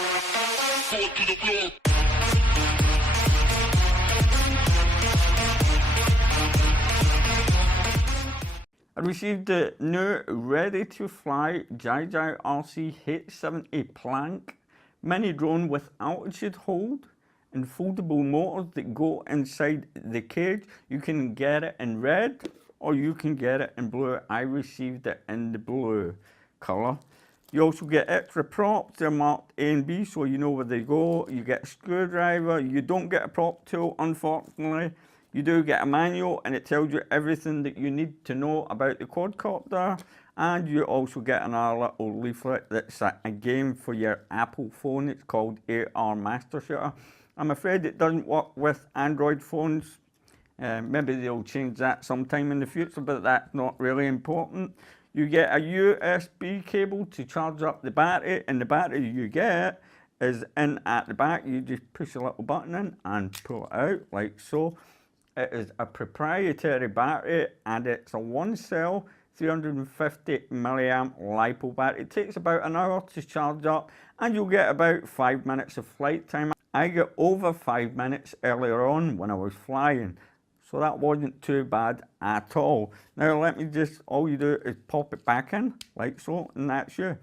I received the new ready-to-fly JJRC H70 Planc mini drone with altitude hold and foldable motors that go inside the cage. You can get it in red or you can get it in blue. I received it in the blue colour. You also get extra props. They're marked A and B so you know where they go. You get a screwdriver. You don't get a prop tool, unfortunately. You do get a manual and it tells you everything that you need to know about the quadcopter, and you also get another little leaflet that's a game for your Apple phone. It's called AR Master Shooter. I'm afraid it doesn't work with Android phones. Maybe they'll change that sometime in the future, but that's not really important. You get a USB cable to charge up the battery, and the battery you get is in at the back. You just push a little button in and pull it out like so. It is a proprietary battery and it's a one cell 350 milliamp LiPo battery. It takes about an hour to charge up and you'll get about 5 minutes of flight time. I got over 5 minutes earlier on when I was flying, so that wasn't too bad at all. Now let me just, all you do is pop it back in like so, and that's you.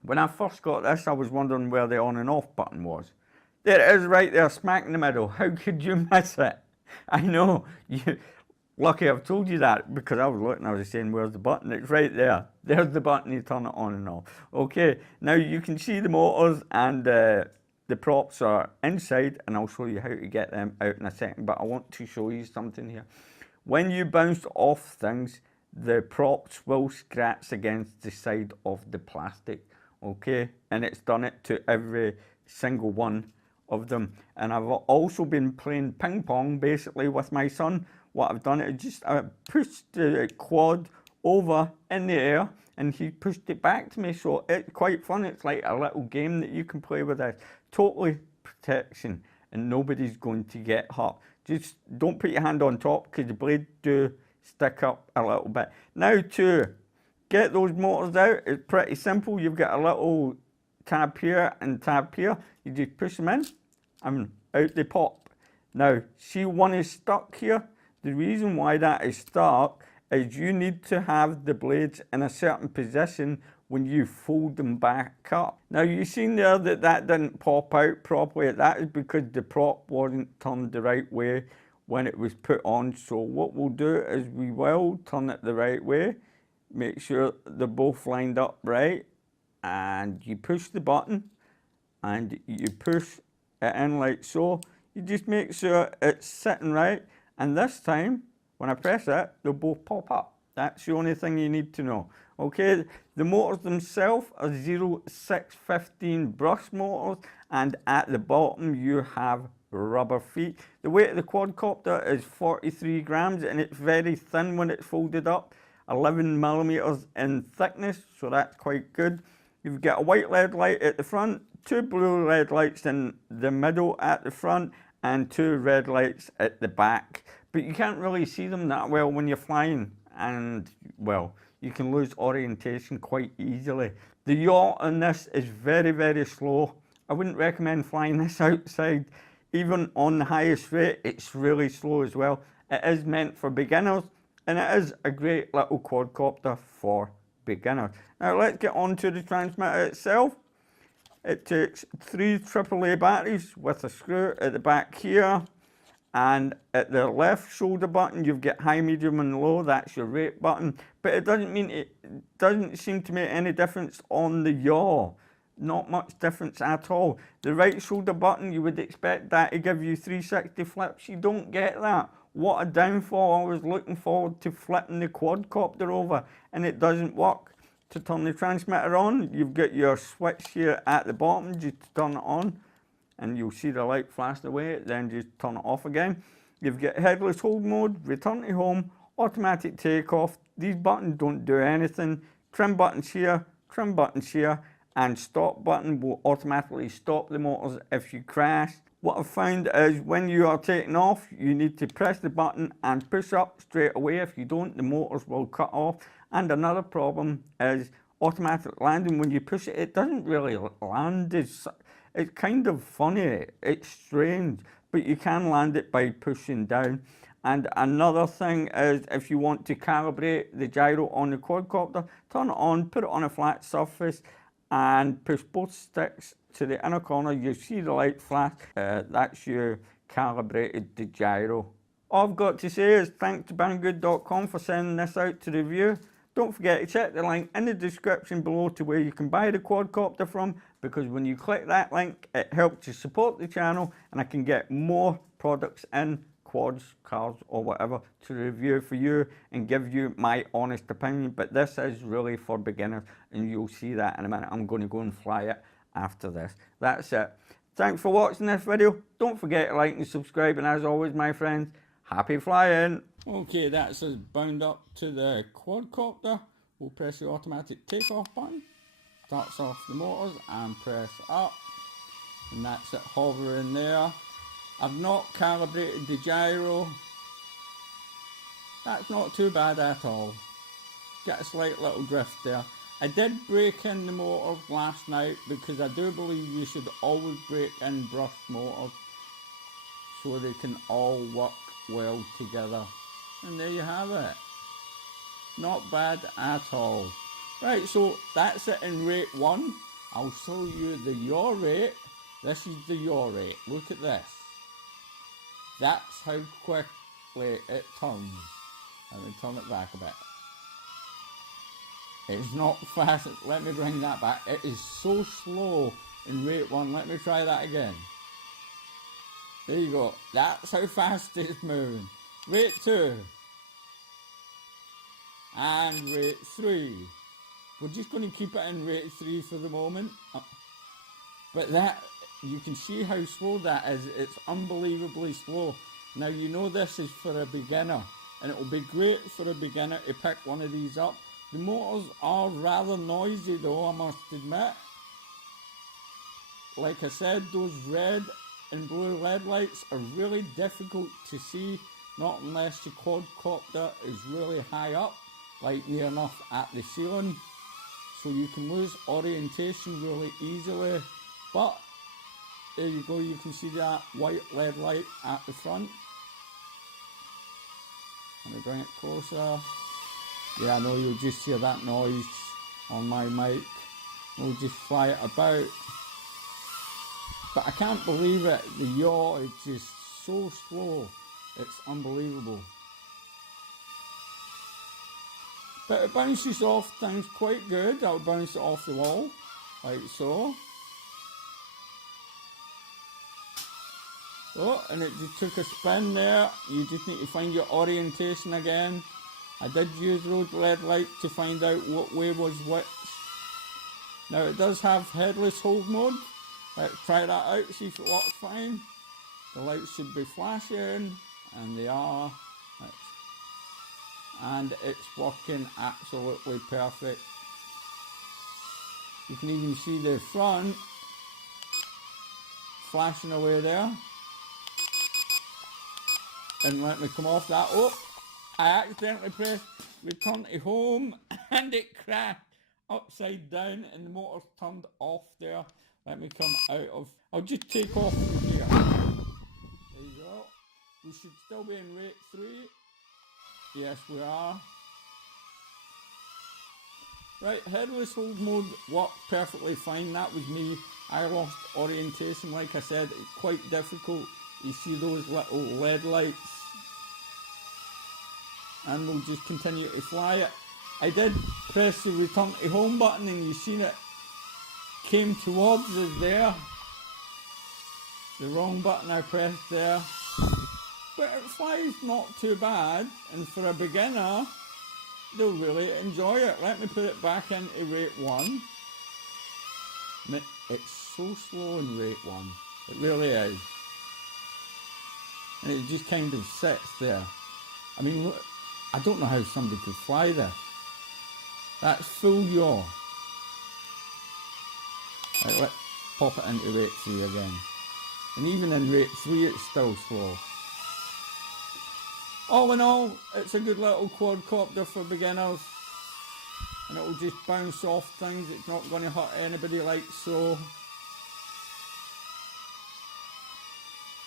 When I first got this, I was wondering where the on and off button was. There it is right there, smack in the middle. How could you miss it? I know, lucky I've told you that, because I was looking, I was saying, where's the button? It's right there. There's the button, you turn it on and off. Okay, now you can see the motors and the props are inside, and I'll show you how to get them out in a second, but I want to show you something here. When you bounce off things, the props will scratch against the side of the plastic, okay? And it's done it to every single one of them. And I've also been playing ping pong basically with my son. What I've done is just I pushed the quad over in the air and he pushed it back to me, so it's quite fun. It's like a little game that you can play with this. Totally protection and nobody's going to get hurt. Just don't put your hand on top because the blade do stick up a little bit. Now to get those motors out, it's pretty simple. You've got a little tab here and tab here. You just push them in and out they pop. Now, see, one is stuck here. The reason why that is stuck is you need to have the blades in a certain position when you fold them back up. Now, you've seen there that that didn't pop out properly. That is because the prop wasn't turned the right way when it was put on. So what we'll do is we will turn it the right way, make sure they're both lined up right, and you push the button and you push it in like so. You just make sure it's sitting right, and this time when I press it they'll both pop up. That's the only thing you need to know. Okay, the motors themselves are 0615 brush motors, and at the bottom you have rubber feet. The weight of the quadcopter is 43 grams and it's very thin when it's folded up, 11 millimeters in thickness, so that's quite good. You've got a white LED light at the front, 2 blue LED lights in the middle at the front, and 2 red lights at the back. But you can't really see them that well when you're flying, and well, you can lose orientation quite easily. The yaw on this is very, very slow. I wouldn't recommend flying this outside. Even on the highest rate, it's really slow as well. It is meant for beginners, and it is a great little quadcopter for beginners. Now let's get on to the transmitter itself. It takes 3 AAA batteries with a screw at the back here, and at the left shoulder button you've got high, medium and low. That's your rate button, but it doesn't seem to make any difference on the yaw. Not much difference at all. The right shoulder button, you would expect that to give you 360 flips. You don't get that. What a downfall. I was looking forward to flipping the quadcopter over and it doesn't work. To turn the transmitter on, you've got your switch here at the bottom. Just turn it on and you'll see the light flash away, then just turn it off again. You've got headless hold mode, return to home, automatic takeoff. These buttons don't do anything. Trim buttons here, and stop button will automatically stop the motors if you crash. What I've found is when you are taking off, you need to press the button and push up straight away. If you don't, the motors will cut off. And another problem is automatic landing, when you push it, it doesn't really land. It's kind of funny, it's strange, but you can land it by pushing down. And another thing is, if you want to calibrate the gyro on the quadcopter, turn it on, put it on a flat surface, and push both sticks to the inner corner. You see the light flash. That's your calibrated the gyro. All I've got to say is thanks to Banggood.com for sending this out to review. Don't forget to check the link in the description below to where you can buy the quadcopter from, because when you click that link, it helps to support the channel and I can get more products in, quads, cars or whatever, to review for you and give you my honest opinion. But this is really for beginners and you'll see that in a minute. I'm going to go and fly it after this. That's it. Thanks for watching this video. Don't forget to like and subscribe, and as always my friends, happy flying. Okay, that's us bound up to the quadcopter. We'll press the automatic takeoff button. Starts off the motors and press up, and that's it hovering there. I've not calibrated the gyro. That's not too bad at all. Get a slight little drift there. I did break in the motor last night because I do believe you should always break in brushed motors so they can all work well together. And there you have it. Not bad at all. Right, so that's it in rate 1. I'll show you the yaw rate. This is the yaw rate. Look at this. That's how quickly it turns. Let me turn it back a bit. It's not fast. Let me bring that back. It is so slow in rate 1. Let me try that again. There you go. That's how fast it's moving. Rate 2. And rate 3. We're just going to keep it in rate 3 for the moment. But that, you can see how slow that is. It's unbelievably slow. Now you know this is for a beginner, and it will be great for a beginner to pick one of these up. The motors are rather noisy though, I must admit. Like I said, those red and blue LED lights are really difficult to see, not unless the quadcopter is really high up, like near enough at the ceiling. So you can lose orientation really easily. But there you go, you can see that white LED light at the front. Let me bring it closer. Yeah, I know you'll just hear that noise on my mic. We'll just fly it about. But I can't believe it. The yaw is just so slow. It's unbelievable. But it bounces off things quite good. I'll bounce it off the wall, like so. Oh, and it just took a spin there. You just need to find your orientation again. I did use those LED lights to find out what way was which. Now it does have headless hold mode. Let's try that out, see if it works fine. The lights should be flashing, and they are. And it's working absolutely perfect. You can even see the front flashing away there. And let me come off that. Oh, I accidentally pressed return to home and it crashed upside down and the motor's turned off there. Let me come out of, I'll just take off from here. There you go. We should still be in rate 3. Yes, we are. Right, headless hold mode worked perfectly fine. That was me. I lost orientation. Like I said, it's quite difficult. You see those little LED lights. And we'll just continue to fly it. I did press the return to home button and you seen it came towards us there. The wrong button I pressed there. But it flies not too bad, and for a beginner, they'll really enjoy it. Let me put it back into rate 1. It's so slow in rate 1. It really is. And it just kind of sits there. I mean, look, I don't know how somebody could fly this. That's full yaw. Right, let's pop it into rate 3 again. And even in rate 3 it's still slow. All in all, it's a good little quadcopter for beginners. and it will just bounce off things. It's not going to hurt anybody like so.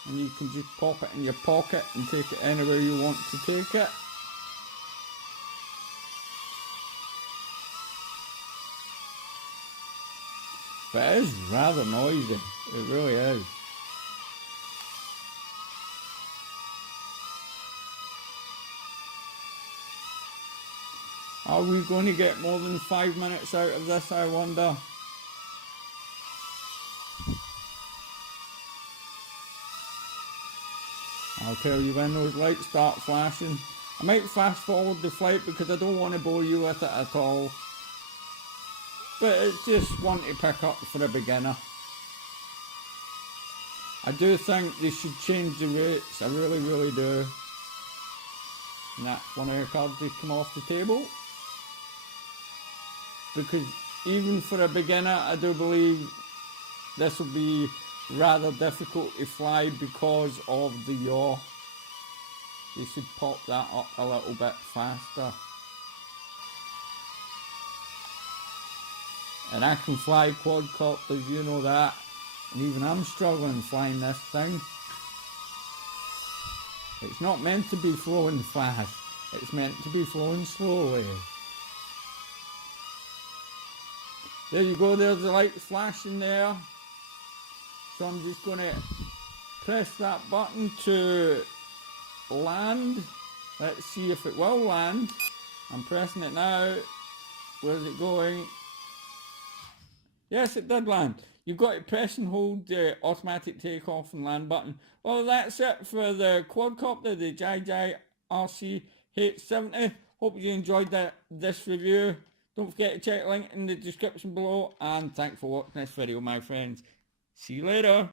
And you can just pop it in your pocket and take it anywhere you want to take it. But it is rather noisy, it really is. Are we going to get more than 5 minutes out of this, I wonder? I'll tell you when those lights start flashing. I might fast forward the flight because I don't want to bore you with it at all. But it's just one to pick up for a beginner. I do think they should change the rates, I really, really do. And that's one of the cards that come off the table. Because even for a beginner, I do believe this will be rather difficult to fly because of the yaw. You should pop that up a little bit faster. And I can fly quadcopters, you know that. And even I'm struggling flying this thing. It's not meant to be flowing fast. It's meant to be flowing slowly. There you go, there's the light flashing there. So I'm just going to press that button to land. Let's see if it will land. I'm pressing it now. Where's it going? Yes, it did land. You've got to press and hold the automatic takeoff and land button. Well, that's it for the quadcopter, the JJRC H70. Hope you enjoyed this review. Don't forget to check the link in the description below, and thanks for watching this video, my friends. See you later.